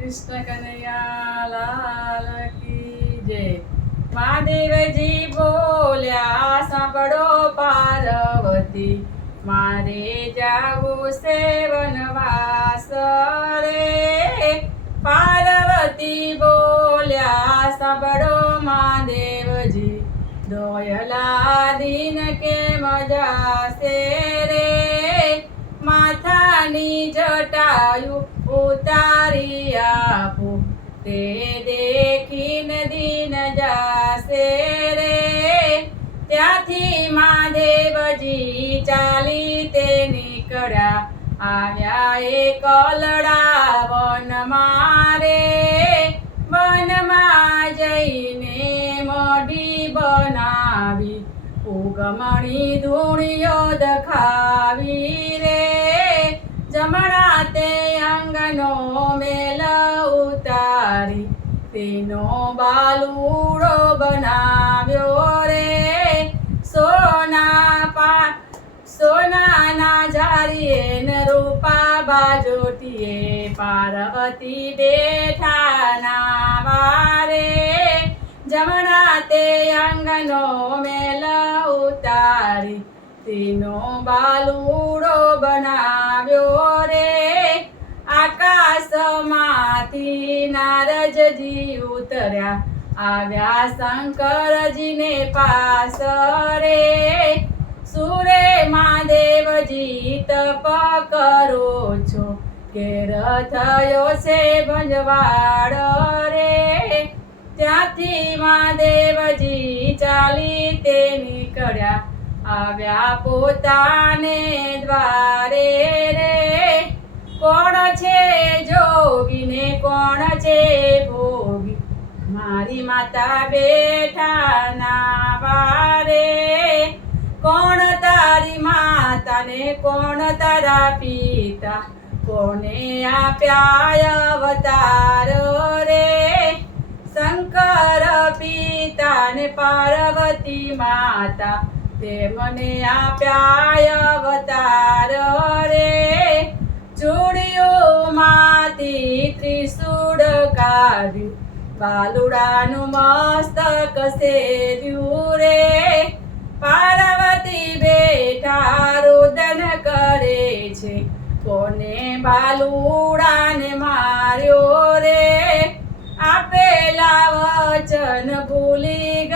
કૃષ્ણ કનૈયા લાલ કી જય। મહાદેવજી બોલ્યા સાંભળો પાર્વતી, મારે જાવું છે વનવાસ રે। પાર્વતી બોલ્યા સાંભળો મહાદેવજી, દોયલા દિન કેમ જાશે રે। માથાની જટાયું ઉતારી આપો, તે દેખીને દિન જાશે રે। ત્યાંથી મહાદેવજી ચાલી તે નીકળ્યા, આવ્યા એકલડા વનમાં રે। વનમાં જઈને મઢી બનાવી, ઉગમણી ધૂણિયો દખાવી રે। જમણા તે અંગનો મેલ ઉતારી, તેનો બાલુડો બનાવ્યો રે। સોનાના ઝારીએ ને રૂપા બાજોટીએ, પાર્વતી બેઠાના વારે। જમણા તે અંગનો મેલ ઉતારી, તેનો બાલુડો બનાવ્યો રે। આકાશમાંથી નારદજી ઉતર્યા, આવ્યા શંકરજીને પાસ રે। સુરે મહાદેવજી તપ કરો છો, ઘેર થયો છે ભંજવાડ રે। ત્યાંથી મહાદેવજી ચાલી તે નીકળ્યા, આવ્યા પોતાને દ્વારે રે। કોણ છે જોગી ને કોણ છે ભોગી, મારી માતા બેઠાના વારે। કોણ તારી માતા ને કોણ તારા પિતા, કોને આપ્યા અવતાર રે। શંકર પિતા ને પાર્વતી માતા, તેમને આપ્યા અવતાર રે। ચૂડિયું માંથી ત્રિશૂળ કાઢ્યું, બાલુડાનું મસ્તક સેર્યું રે। પાર્વતી બેઠા રોદન કરે છે, કોને બાલુડાને માર્યો રે। આપેલા વચન ભૂલી